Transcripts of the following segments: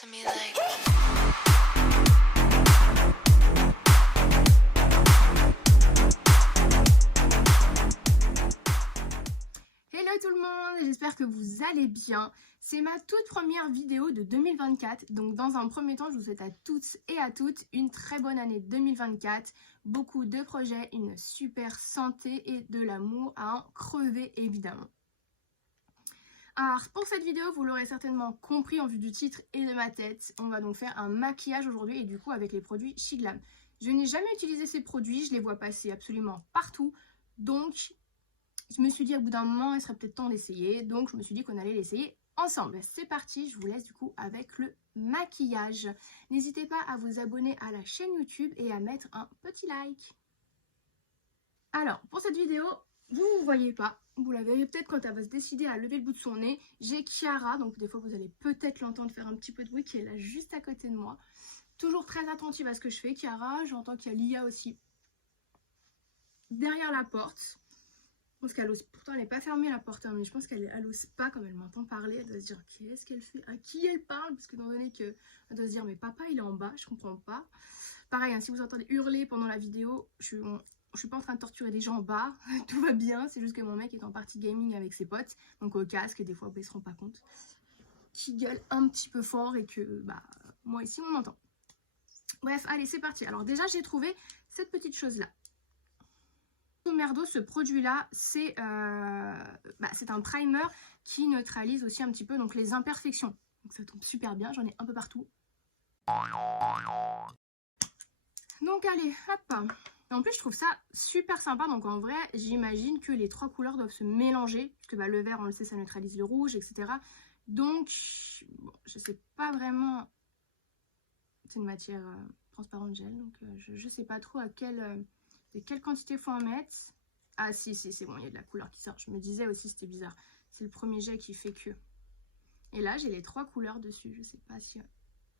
to me like. Hello tout le monde, j'espère que vous allez bien. C'est ma toute première vidéo de 2024, donc dans un premier temps, je vous souhaite à toutes et à toutes une très bonne année 2024, beaucoup de projets, une super santé et de l'amour à en crever évidemment. Alors pour cette vidéo, vous l'aurez certainement compris en vue du titre et de ma tête, on va donc faire un maquillage aujourd'hui et du coup avec les produits SheGlam. Je n'ai jamais utilisé ces produits, je les vois passer absolument partout, donc je me suis dit à bout d'un moment il serait peut-être temps d'essayer, donc je me suis dit qu'on allait l'essayer ensemble. C'est parti, je vous laisse du coup avec le maquillage. N'hésitez pas à vous abonner à la chaîne YouTube et à mettre un petit like. Alors pour cette vidéo, vous ne voyez pas, vous la verrez peut-être quand elle va se décider à lever le bout de son nez. J'ai Kiara, donc des fois vous allez peut-être l'entendre faire un petit peu de bruit, qui est là juste à côté de moi. Toujours très attentive à ce que je fais, Kiara. J'entends qu'il y a Lia aussi derrière la porte. Je pense qu'elle ose, pourtant elle n'est pas fermée la porte, hein, mais je pense qu'elle ose pas, comme elle m'entend parler, elle doit se dire qu'est-ce qu'elle fait, à qui elle parle, parce que étant donné qu'elle doit se dire mais papa il est en bas, je comprends pas. Pareil, hein, si vous entendez hurler pendant la vidéo, je suis pas en train de torturer des gens en bas, tout va bien, c'est juste que mon mec est en partie gaming avec ses potes, donc au casque, et des fois ils se rendent pas compte, qui gueule un petit peu fort et que bah moi ici on m'entend. Bref, allez c'est parti. Alors déjà j'ai trouvé cette petite chose là. Merdo, ce produit là c'est un primer qui neutralise aussi un petit peu donc les imperfections, donc ça tombe super bien, j'en ai un peu partout, donc allez hop. Et en plus je trouve ça super sympa, donc en vrai j'imagine que les trois couleurs doivent se mélanger parce que bah, le vert on le sait ça neutralise le rouge etc, donc bon, je sais pas vraiment, c'est une matière transparente gel, donc je sais pas trop de quelle quantité faut en mettre. Ah si, c'est bon, il y a de la couleur qui sort. Je me disais aussi, c'était bizarre. C'est le premier jet qui fait que. Et là, j'ai les trois couleurs dessus. Je sais pas si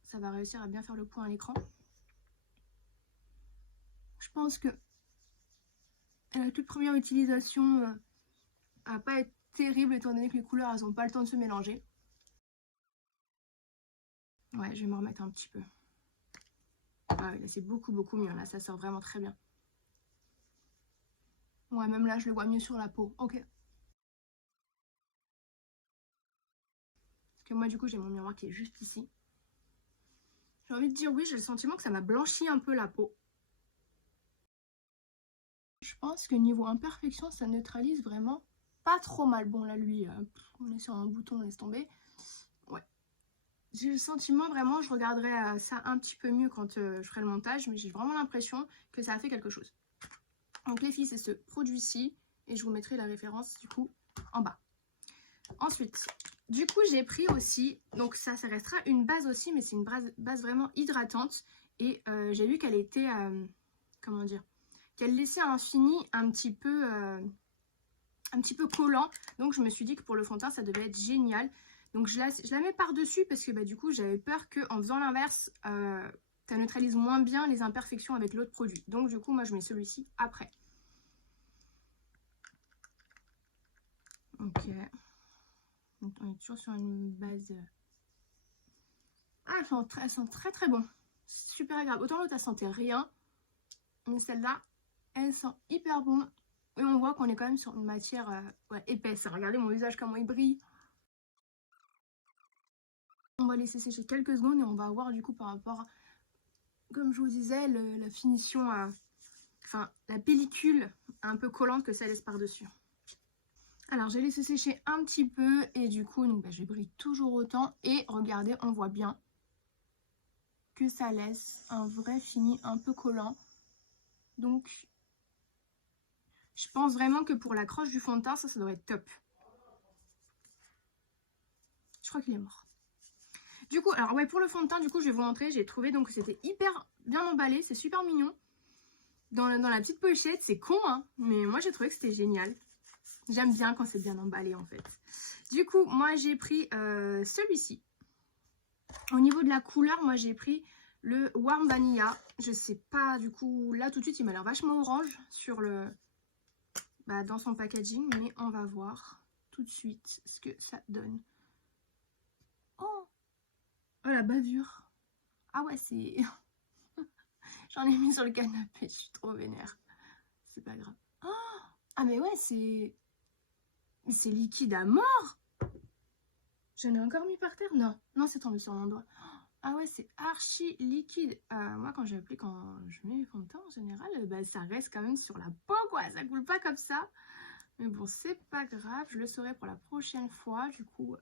ça va réussir à bien faire le point à l'écran. Je pense que la toute première utilisation va pas être terrible étant donné que les couleurs, elles n'ont pas le temps de se mélanger. Ouais, je vais me remettre un petit peu. Ah ouais, là, c'est beaucoup mieux. Là, ça sort vraiment très bien. Ouais, même là, je le vois mieux sur la peau. Ok. Parce que moi, du coup, j'ai mon miroir qui est juste ici. J'ai envie de dire oui, j'ai le sentiment que ça m'a blanchi un peu la peau. Je pense que niveau imperfection, ça neutralise vraiment pas trop mal. Bon, là, lui, on est sur un bouton, laisse tomber. Ouais. J'ai le sentiment vraiment, je regarderai ça un petit peu mieux quand je ferai le montage, mais j'ai vraiment l'impression que ça a fait quelque chose. Donc les filles, c'est ce produit-ci, et je vous mettrai la référence du coup en bas. Ensuite, du coup, j'ai pris aussi, donc ça restera une base aussi, mais c'est une base vraiment hydratante. Et j'ai vu qu'elle était, comment dire, qu'elle laissait un fini un petit peu collant. Donc je me suis dit que pour le fond de teint, ça devait être génial. Donc je la mets par-dessus parce que bah, du coup, j'avais peur qu'en faisant l'inverse, ça neutralise moins bien les imperfections avec l'autre produit. Donc du coup, moi, je mets celui-ci après. Ok. Donc on est toujours sur une base. Ah, elles sont très bon. Super agréable. Autant l'autre, elle sentait rien. Mais celle-là, elle sent hyper bon. Et on voit qu'on est quand même sur une matière ouais, épaisse. Regardez mon visage, comment il brille. On va laisser sécher quelques secondes et on va voir du coup par rapport, comme je vous disais, la finition, enfin la pellicule un peu collante que ça laisse par-dessus. Alors j'ai laissé sécher un petit peu et du coup donc, je brille toujours autant. Et regardez, on voit bien que ça laisse un vrai fini un peu collant. Donc je pense vraiment que pour l'accroche du fond de teint, ça doit être top. Je crois qu'il est mort. Du coup, alors ouais, pour le fond de teint, du coup, je vais vous montrer. J'ai trouvé donc que c'était hyper bien emballé. C'est super mignon. Dans la petite pochette, c'est con, hein. Mais moi, j'ai trouvé que c'était génial. J'aime bien quand c'est bien emballé, en fait. Du coup, moi, j'ai pris celui-ci. Au niveau de la couleur, moi, j'ai pris le Warm Vanilla. Je sais pas, du coup, là, tout de suite, il m'a l'air vachement orange sur dans son packaging. Mais on va voir tout de suite ce que ça donne. Oh! Oh la bavure. Ah ouais, c'est... J'en ai mis sur le canapé, je suis trop vénère. C'est pas grave. Oh, ah mais ouais, c'est... C'est liquide à mort. J'en ai encore mis par terre? Non, non, c'est tombé sur mon doigt. Ah ouais, c'est archi liquide. Moi, quand j'applique, quand je mets mes fonds de teint en général, bah, ça reste quand même sur la peau, quoi. Ça coule pas comme ça. Mais bon, c'est pas grave. Je le saurai pour la prochaine fois. Du coup,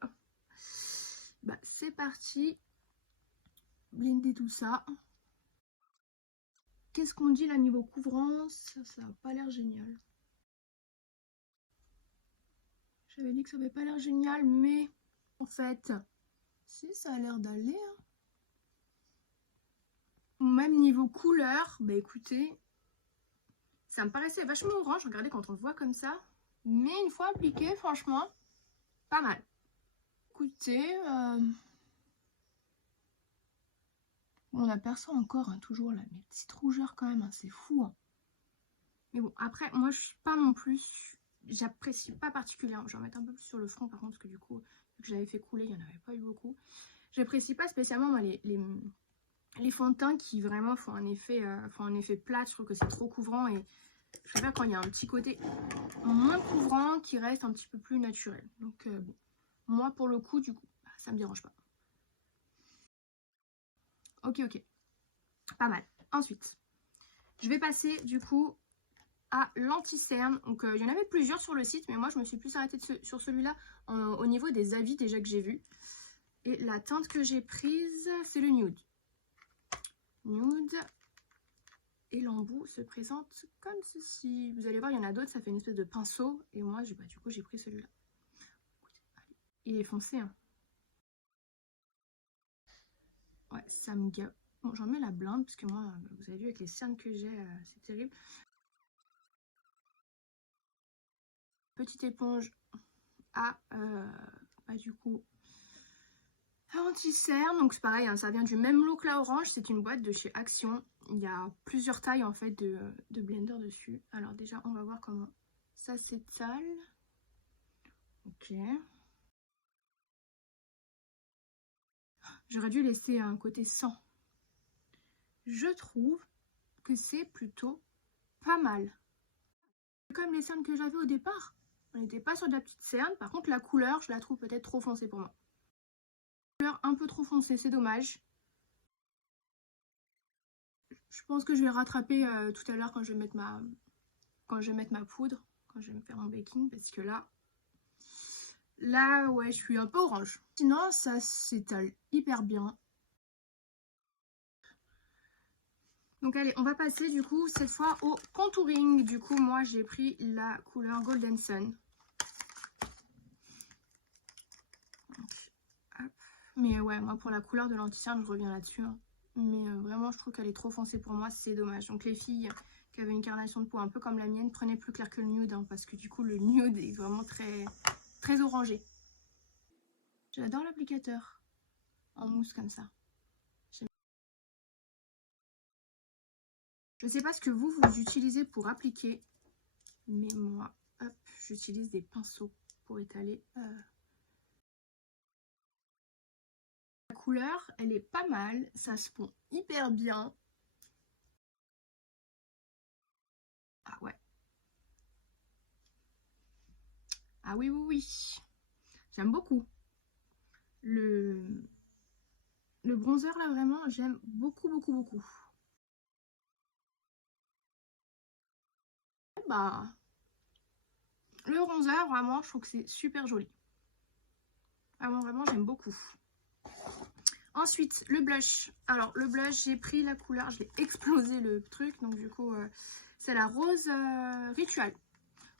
bah, c'est parti. Blender tout ça. Qu'est-ce qu'on dit là niveau couvrance? Ça a pas l'air génial. J'avais dit que ça avait pas l'air génial, mais en fait, si ça a l'air d'aller. Hein. Même niveau couleur, bah écoutez, ça me paraissait vachement orange, regardez quand on le voit comme ça. Mais une fois appliqué, franchement, pas mal. Écoutez, on aperçoit encore hein, toujours là, mes petites rougeurs quand même, hein, c'est fou. Hein. Mais bon, après, moi je suis pas non plus, j'apprécie pas particulièrement. Je vais en mettre un peu plus sur le front par contre, parce que du coup, vu que j'avais fait couler, il n'y en avait pas eu beaucoup. J'apprécie pas spécialement moi, les fonds de teint qui vraiment font un effet plat. Je trouve que c'est trop couvrant et je préfère quand il y a un petit côté moins couvrant qui reste un petit peu plus naturel. Donc bon, moi pour le coup, du coup, ça me dérange pas. Ok, ok, pas mal. Ensuite, je vais passer du coup à l'anti-cerne. Donc il y en avait plusieurs sur le site, mais moi je me suis plus arrêtée sur celui-là au niveau des avis déjà que j'ai vu. Et la teinte que j'ai prise, c'est le nude. Nude. Et l'embout se présente comme ceci. Vous allez voir, il y en a d'autres, ça fait une espèce de pinceau. Et moi, du coup, j'ai pris celui-là. Il est foncé. Hein. Ouais, ça me gave. Bon, j'en mets la blinde, parce que moi, vous avez vu, avec les cernes que j'ai, c'est terrible. Petite éponge à, du coup, anti-cerne. Donc c'est pareil, hein, ça vient du même look là orange. C'est une boîte de chez Action. Il y a plusieurs tailles en fait de blender dessus. Alors déjà, on va voir comment ça s'étale. Ok. J'aurais dû laisser un côté sans. Je trouve que c'est plutôt pas mal. Comme les cernes que j'avais au départ. On n'était pas sur de la petite cerne. Par contre, la couleur, je la trouve peut-être trop foncée pour moi. Couleur un peu trop foncée, c'est dommage. Je pense que je vais rattraper tout à l'heure quand je vais mettre ma poudre, quand je vais me faire mon baking, parce que là, ouais, je suis un peu orange. Sinon, ça s'étale hyper bien. Donc allez, on va passer du coup cette fois au contouring. Du coup, moi j'ai pris la couleur Golden Sun. Mais ouais, moi pour la couleur de l'anti-cerne, je reviens là-dessus. Hein. Mais vraiment, je trouve qu'elle est trop foncée pour moi, c'est dommage. Donc les filles qui avaient une carnation de peau un peu comme la mienne, prenez plus clair que le nude, hein, parce que du coup le nude est vraiment très, très orangé. J'adore l'applicateur en mousse comme ça. Je sais pas ce que vous utilisez pour appliquer, mais moi, hop, j'utilise des pinceaux pour étaler. La couleur, elle est pas mal, ça se fond hyper bien. Ah ouais. Ah oui, oui, oui. J'aime beaucoup. Le bronzer, là, vraiment, j'aime beaucoup, beaucoup, beaucoup. Bah, le bronzer, vraiment, je trouve que c'est super joli. Vraiment, vraiment, j'aime beaucoup. Ensuite, le blush. Alors, le blush, j'ai pris la couleur, je l'ai explosé le truc. Donc, du coup, c'est la rose Ritual.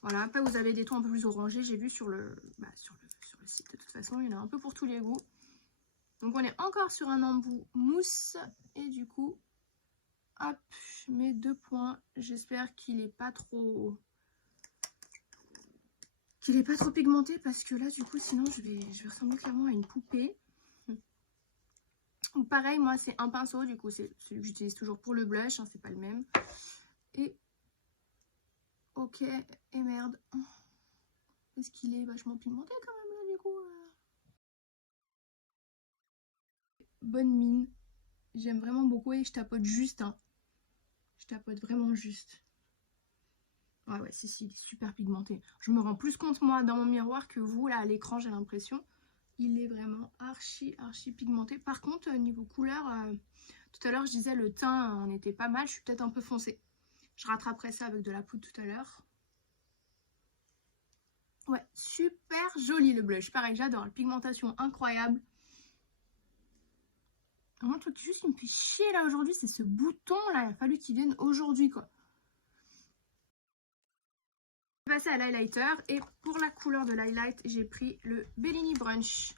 Voilà, après, vous avez des tons un peu plus orangés. J'ai vu sur le site, de toute façon, il y en a un peu pour tous les goûts. Donc, on est encore sur un embout mousse. Et du coup, hop, je mets 2 points. J'espère qu'il n'est pas trop... pigmenté parce que là, du coup, sinon, je vais ressembler clairement à une poupée. Donc pareil, moi c'est un pinceau, du coup c'est celui que j'utilise toujours pour le blush, hein, c'est pas le même. Et ok, et merde, est-ce qu'il est vachement pigmenté quand même là du coup bonne mine. J'aime vraiment beaucoup et je tapote juste. Hein. Je tapote vraiment juste. Ouais, si, il est super pigmenté. Je me rends plus compte, moi, dans mon miroir que vous, là, à l'écran, j'ai l'impression. Il est vraiment archi pigmenté. Par contre, niveau couleur, tout à l'heure, je disais le teint en était pas mal. Je suis peut-être un peu foncée. Je rattraperai ça avec de la poudre tout à l'heure. Ouais, super joli le blush. Pareil, j'adore. La pigmentation incroyable. Un truc juste qui me fait chier là aujourd'hui, c'est ce bouton là. Il a fallu qu'il vienne aujourd'hui quoi. Je vais passer à l'highlighter et pour la couleur de l'highlight, j'ai pris le Bellini Brunch.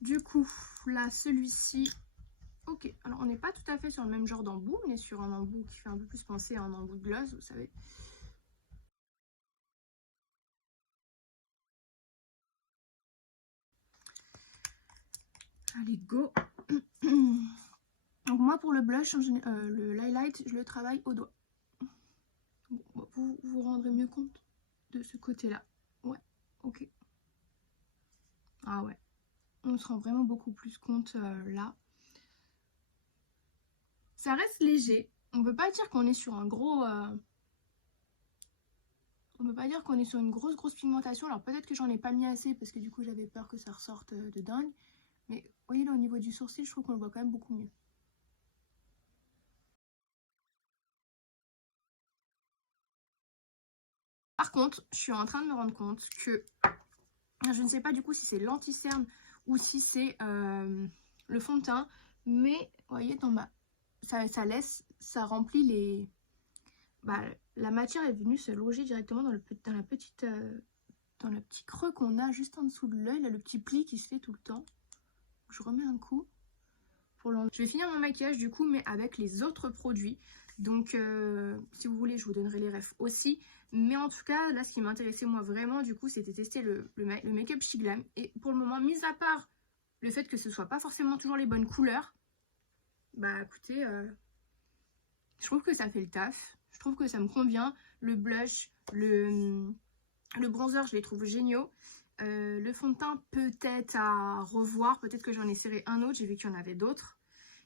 Du coup, là, celui-ci. Ok, alors on n'est pas tout à fait sur le même genre d'embout, on est sur un embout qui fait un peu plus penser à un embout de gloss, vous savez. Allez, go. Donc moi pour le blush, le highlight, je le travaille au doigt. Bon, vous vous rendrez mieux compte de ce côté-là. Ouais, ok. Ah ouais, on se rend vraiment beaucoup plus compte là. Ça reste léger. On peut pas dire qu'on est sur un gros... On peut pas dire qu'on est sur une grosse pigmentation. Alors peut-être que j'en ai pas mis assez parce que du coup j'avais peur que ça ressorte de dingue. Mais vous voyez là au niveau du sourcil, je trouve qu'on le voit quand même beaucoup mieux. Par contre, je suis en train de me rendre compte que je ne sais pas du coup si c'est l'anti-cerne ou si c'est le fond de teint. Mais vous voyez, dans ma... ça remplit les... Bah, la matière est venue se loger directement dans le petit creux qu'on a juste en dessous de l'œil, là, le petit pli qui se fait tout le temps. Je remets un coup pour l'enlever. Je vais finir mon maquillage du coup, mais avec les autres produits. Donc, si vous voulez, je vous donnerai les refs aussi. Mais en tout cas, là, ce qui m'intéressait moi vraiment, du coup, c'était tester le make-up She Glam. Et pour le moment, mis à part le fait que ce soit pas forcément toujours les bonnes couleurs, bah écoutez, je trouve que ça fait le taf. Je trouve que ça me convient. Le blush, le bronzer, je les trouve géniaux. Le fond de teint, peut-être à revoir. Peut-être que j'en ai serré un autre. J'ai vu qu'il y en avait d'autres.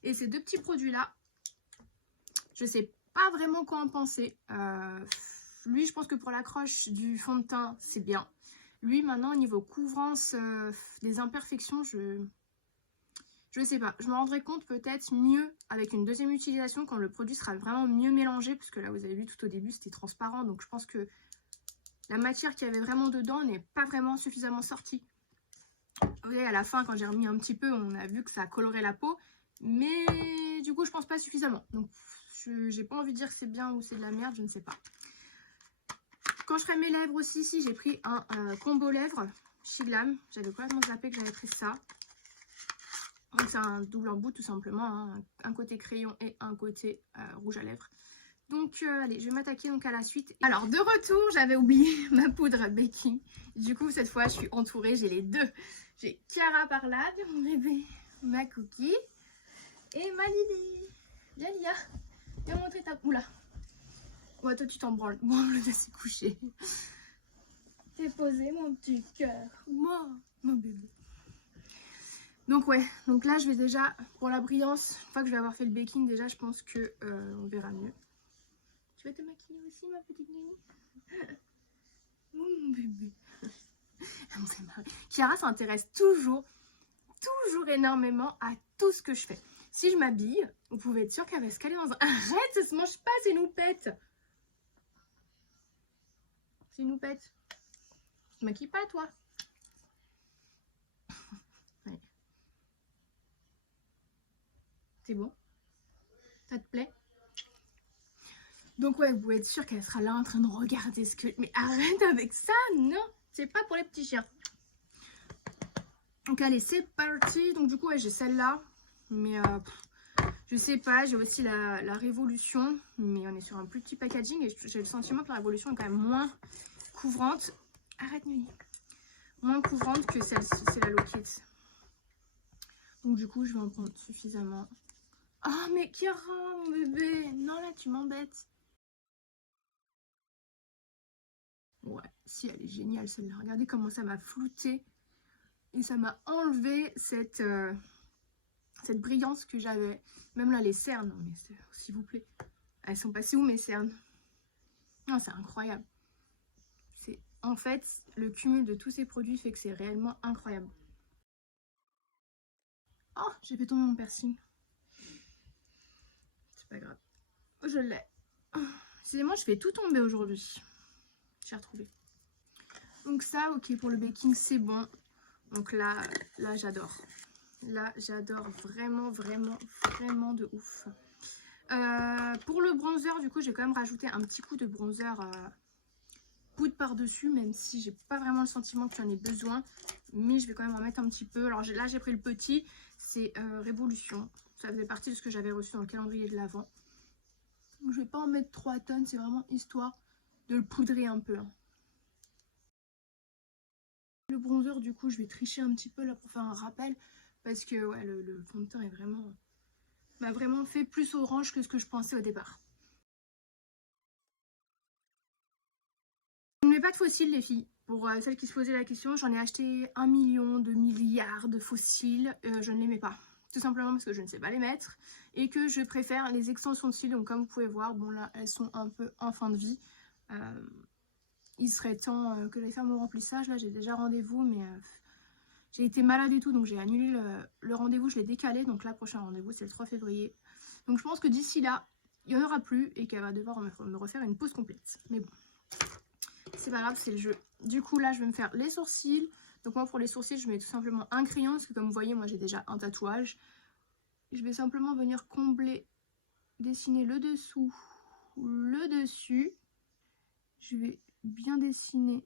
Et ces deux petits produits-là, je sais pas vraiment quoi en penser. Lui, je pense que pour l'accroche du fond de teint, c'est bien. Lui, maintenant, au niveau couvrance des imperfections, je sais pas. Je me rendrai compte peut-être mieux avec une deuxième utilisation quand le produit sera vraiment mieux mélangé. Parce que là, vous avez vu, tout au début, c'était transparent. Donc, je pense que la matière qu'il y avait vraiment dedans n'est pas vraiment suffisamment sortie. Oui, à la fin, quand j'ai remis un petit peu, on a vu que ça a coloré la peau. Mais du coup, je pense pas suffisamment. Donc, j'ai pas envie de dire que c'est bien ou c'est de la merde, je ne sais pas. Quand je ferai mes lèvres aussi, ici, j'ai pris un combo lèvres She Glam. J'avais complètement zappé que j'avais pris ça. Donc, c'est un double embout, tout simplement. Hein. Un côté crayon et un côté rouge à lèvres. Donc, allez, je vais m'attaquer donc à la suite. Alors, de retour, j'avais oublié ma poudre baking. Du coup, cette fois, je suis entourée. J'ai les deux. J'ai Chiara par là, mon bébé, ma Cookie et ma Lily. Viens, Lia. Viens montrer ta... Oula. Ouais, toi, tu t'en branles. Bon, on le laisse coucher. T'es posé, mon petit cœur. Moi, mon bébé. Donc, ouais. Donc là, je vais déjà, pour la brillance, une fois que je vais avoir fait le baking, déjà, je pense que on verra mieux. Tu vas te maquiller aussi, ma petite Nini? Mon bébé. Chiara s'intéresse toujours énormément à tout ce que je fais. Si je m'habille, vous pouvez être sûr qu'elle va se caler dans un... Arrête, ça se mange pas, c'est nous pète. C'est nous pète. Tu te maquilles pas, toi? Ouais. C'est bon? Ça te plaît? Donc ouais, vous pouvez être sûr qu'elle sera là en train de regarder ce que... Mais arrête avec ça, non, c'est pas pour les petits chiens. Donc allez, c'est parti. Donc du coup, ouais, j'ai celle-là. Mais je sais pas, j'ai aussi la Révolution. Mais on est sur un plus petit packaging. Et j'ai le sentiment que la Révolution est quand même moins couvrante. Arrête, Nuit. Moins couvrante que celle-ci, c'est la Low Kids. Donc du coup, je vais en prendre suffisamment. Oh, mais Chiara, mon bébé. Non, là, tu m'embêtes. Ouais, si, elle est géniale celle-là. Regardez comment ça m'a flouté. Et ça m'a enlevé cette brillance que j'avais. Même là, les cernes, non mais s'il vous plaît. Elles sont passées où mes cernes? Non, c'est incroyable. En fait, le cumul de tous ces produits fait que c'est réellement incroyable. Oh, j'ai fait tomber mon piercing. C'est pas grave. Je l'ai. Excusez-moi, je fais tout tomber aujourd'hui. J'ai retrouvé. Donc ça, ok, pour le baking, c'est bon. Donc là j'adore. Là, j'adore vraiment, vraiment, vraiment de ouf. Pour le bronzer, du coup, j'ai quand même rajouté un petit coup de bronzer poudre par-dessus, même si j'ai pas vraiment le sentiment que tu en aies besoin. Mais je vais quand même en mettre un petit peu. Alors là, j'ai pris le petit. C'est Révolution. Ça faisait partie de ce que j'avais reçu dans le calendrier de l'Avent. Je vais pas en mettre 3 tonnes. C'est vraiment histoire de le poudrer un peu. Hein. Le bronzer, du coup, je vais tricher un petit peu là pour faire un rappel. Parce que ouais, le fond de teint est m'a vraiment fait plus orange que ce que je pensais au départ. Je ne mets pas de fossiles, les filles. Pour celles qui se posaient la question, j'en ai acheté 1 million, 2 milliards de fossiles. Je ne les mets pas. Tout simplement parce que je ne sais pas les mettre. Et que je préfère les extensions de cils. Donc comme vous pouvez voir, bon là, elles sont un peu en fin de vie. Il serait temps que j'aille faire mon remplissage. Là, j'ai déjà rendez-vous, mais j'ai été malade et tout. Donc j'ai annulé le rendez-vous, je l'ai décalé. Donc là, prochain rendez-vous, c'est le 3 février. Donc je pense que d'ici là, il n'y en aura plus. Et qu'elle va devoir me refaire une pause complète. Mais bon. C'est pas grave, c'est le jeu. Du coup, là, je vais me faire les sourcils. Donc moi, pour les sourcils, je mets tout simplement un crayon. Parce que comme vous voyez, moi, j'ai déjà un tatouage. Je vais simplement venir combler, dessiner le dessous, le dessus. Je vais bien dessiner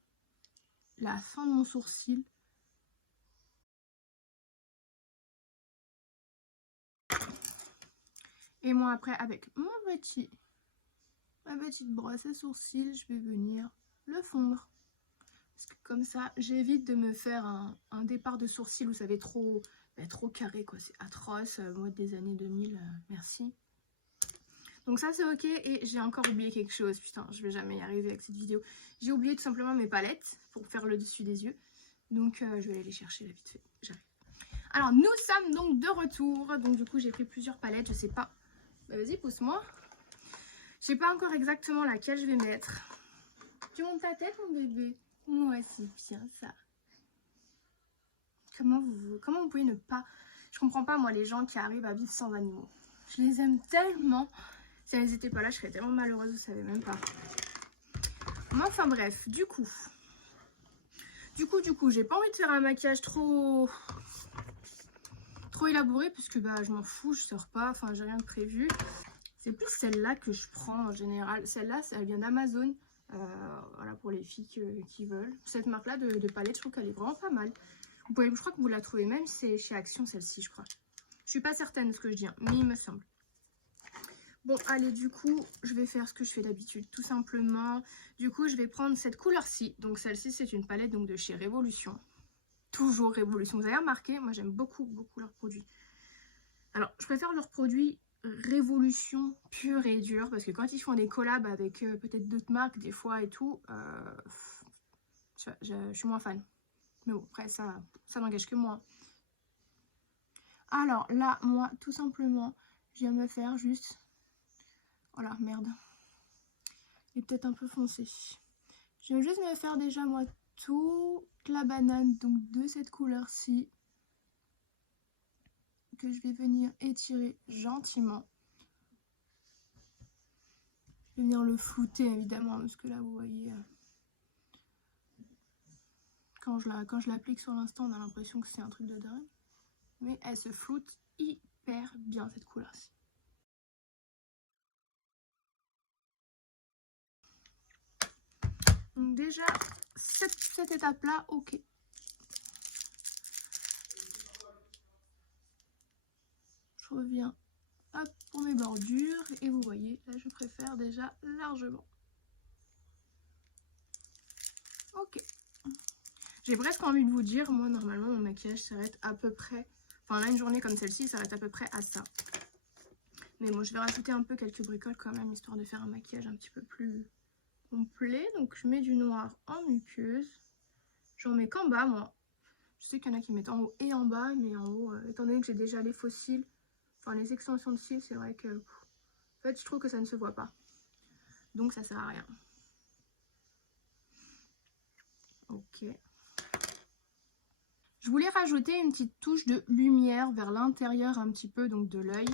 la fin de mon sourcil. Et moi, après, avec ma petite brosse à sourcils, je vais venir le fondre. Parce que comme ça, j'évite de me faire un départ de sourcils, vous savez, trop carré, quoi. C'est atroce, moi des années 2000, merci. Donc ça, c'est ok. Et j'ai encore oublié quelque chose. Putain, je vais jamais y arriver avec cette vidéo. J'ai oublié tout simplement mes palettes pour faire le dessus des yeux. Donc, je vais aller les chercher là vite fait. J'arrive. Alors, nous sommes donc de retour. Donc, du coup, j'ai pris plusieurs palettes. Je sais pas. Bah, vas-y, pousse-moi. Je sais pas encore exactement laquelle je vais mettre. Tu montes ta tête, mon bébé? Ouais, c'est bien ça. Comment vous pouvez ne pas... Je comprends pas, moi, les gens qui arrivent à vivre sans animaux. Je les aime tellement. Si elles n'étaient pas là, je serais tellement malheureuse, vous savez même pas. Mais enfin bref, du coup, j'ai pas envie de faire un maquillage trop élaboré, puisque bah je m'en fous, je sors pas, enfin j'ai rien de prévu. C'est plus celle-là que je prends en général. Celle-là, elle vient d'Amazon. Voilà, pour les filles qui veulent. Cette marque-là de palette, je trouve qu'elle est vraiment pas mal. Je crois que vous la trouvez même, c'est chez Action, celle-ci, je crois. Je suis pas certaine de ce que je dis, hein, mais il me semble. Bon, allez, du coup, je vais faire ce que je fais d'habitude, tout simplement. Du coup, je vais prendre cette couleur-ci. Donc, celle-ci, c'est une palette donc, de chez Révolution. Toujours Révolution. Vous avez remarqué, moi, j'aime beaucoup, beaucoup leurs produits. Alors, je préfère leurs produits Révolution pure et dure. Parce que quand ils font des collabs avec peut-être d'autres marques, des fois et tout, je suis moins fan. Mais bon, après, ça n'engage que moi. Alors, là, moi, tout simplement, je viens me faire juste... Voilà, merde. Il est peut-être un peu foncé. Je vais juste me faire déjà, moi, toute la banane, donc de cette couleur-ci. Que je vais venir étirer gentiment. Je vais venir le flouter, évidemment, parce que là, vous voyez... Quand je l'applique sur l'instant, on a l'impression que c'est un truc de dingue. Mais elle se floute hyper bien, cette couleur-ci. Donc déjà, cette étape-là, ok. Je reviens hop, pour mes bordures. Et vous voyez, là, je préfère déjà largement. Ok. J'ai presque envie de vous dire, moi, normalement, mon maquillage s'arrête à peu près... Enfin, là, une journée comme celle-ci, ça s'arrête à peu près à ça. Mais bon, je vais rajouter un peu quelques bricoles quand même, histoire de faire un maquillage un petit peu plus complet. Donc, je mets du noir en muqueuse. J'en mets qu'en bas, moi. Je sais qu'il y en a qui mettent en haut et en bas, mais en haut, étant donné que j'ai déjà les faux cils, enfin les extensions de cils, c'est vrai que en fait je trouve que ça ne se voit pas. Donc ça sert à rien. Ok. Je voulais rajouter une petite touche de lumière vers l'intérieur un petit peu donc de l'œil.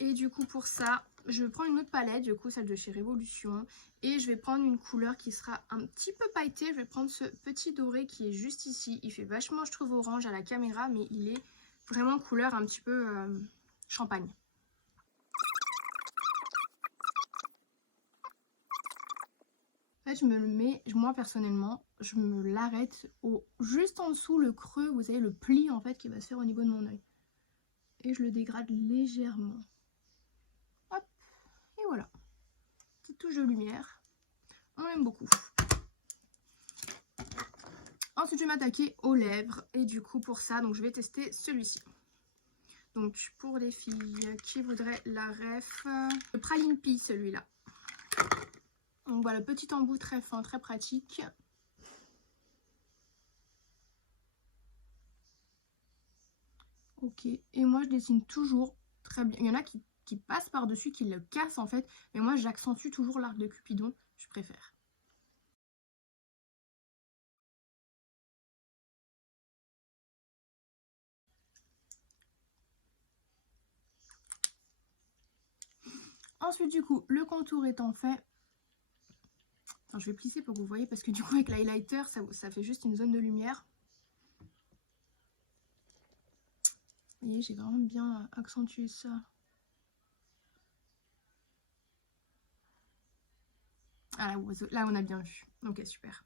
Et du coup pour ça, je vais prendre une autre palette, du coup celle de chez Révolution. Et je vais prendre une couleur qui sera un petit peu pailletée. Je vais prendre ce petit doré qui est juste ici. Il fait vachement, je trouve, orange à la caméra, mais il est vraiment couleur un petit peu champagne. En fait, je me le mets, moi personnellement, je me l'arrête juste en dessous le creux, vous savez, le pli en fait qui va se faire au niveau de mon œil. Et je le dégrade légèrement. Hop, et voilà. Petite touche de lumière. On aime beaucoup. Ensuite, je vais m'attaquer aux lèvres. Et du coup, pour ça, donc je vais tester celui-ci. Donc, pour les filles qui voudraient la ref, le Praline Pie, celui-là. Donc voilà, petit embout très fin, très pratique. Ok, et moi je dessine toujours très bien. Il y en a qui passent par-dessus, qui le cassent en fait. Mais moi j'accentue toujours l'arc de Cupidon, je préfère. Ensuite du coup, le contour étant fait. Attends, je vais plisser pour que vous voyez parce que du coup avec l'highlighter, ça fait juste une zone de lumière. Vous voyez, j'ai vraiment bien accentué ça. Ah, là on a bien vu. Ok, super.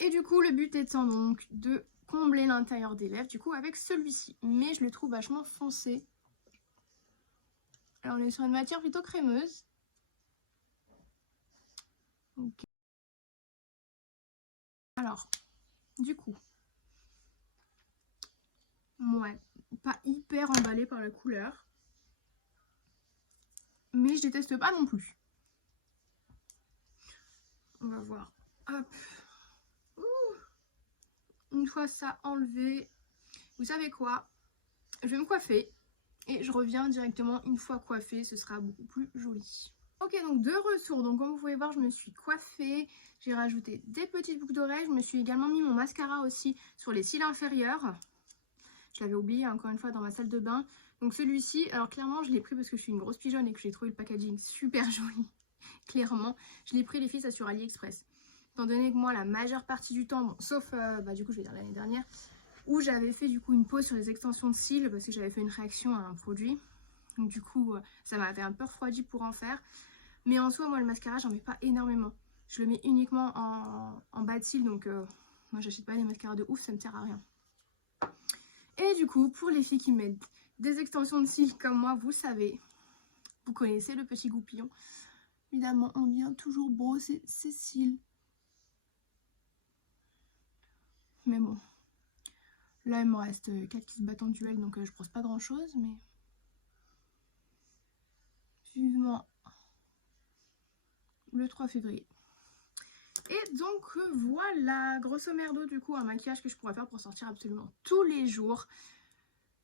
Et du coup, le but étant donc de combler l'intérieur des lèvres, du coup avec celui-ci. Mais je le trouve vachement foncé. Alors on est sur une matière plutôt crémeuse. Ok. Alors, du coup, ouais, pas hyper emballée par la couleur. Mais je déteste pas non plus. On va voir. Hop. Ouh. Une fois ça enlevé, vous savez quoi? Je vais me coiffer. Et je reviens directement une fois coiffée, ce sera beaucoup plus joli. Ok, donc de retour, donc comme vous pouvez voir, je me suis coiffée, j'ai rajouté des petites boucles d'oreilles, je me suis également mis mon mascara aussi sur les cils inférieurs. Je l'avais oublié encore une fois dans ma salle de bain. Donc celui-ci, alors clairement je l'ai pris parce que je suis une grosse pigeonne et que j'ai trouvé le packaging super joli. Clairement, je l'ai pris les filles, ça sur AliExpress. Étant donné que moi la majeure partie du temps, bon, sauf du coup je vais dire l'année dernière, où j'avais fait du coup une pause sur les extensions de cils parce que j'avais fait une réaction à un produit. Donc du coup ça m'avait un peu refroidi pour en faire. Mais en soi moi le mascara j'en mets pas énormément. Je le mets uniquement en bas de cils, donc moi j'achète pas des mascaras de ouf, ça me sert à rien. Et du coup pour les filles qui mettent des extensions de cils comme moi, vous savez, vous connaissez le petit goupillon. Évidemment on vient toujours brosser ses cils. Mais bon. Là, il me reste 4 qui se battent en duel, donc je brosse pas grand chose, mais vivement le 3 février. Et donc voilà, grosso merdo, du coup, un maquillage que je pourrais faire pour sortir absolument tous les jours.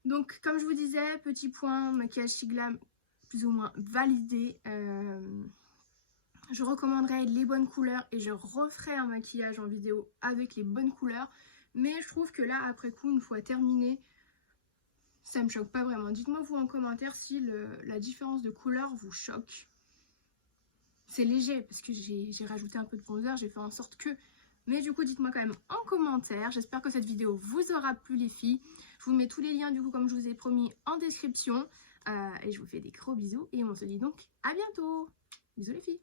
Donc, comme je vous disais, petit point, maquillage Siglam plus ou moins validé. Je recommanderais les bonnes couleurs et je referai un maquillage en vidéo avec les bonnes couleurs. Mais je trouve que là, après coup, une fois terminé, ça me choque pas vraiment. Dites-moi vous en commentaire si la différence de couleur vous choque. C'est léger parce que j'ai rajouté un peu de bronzer, j'ai fait en sorte que... Mais du coup, dites-moi quand même en commentaire. J'espère que cette vidéo vous aura plu les filles. Je vous mets tous les liens du coup comme je vous ai promis en description. Et je vous fais des gros bisous et on se dit donc à bientôt. Bisous les filles.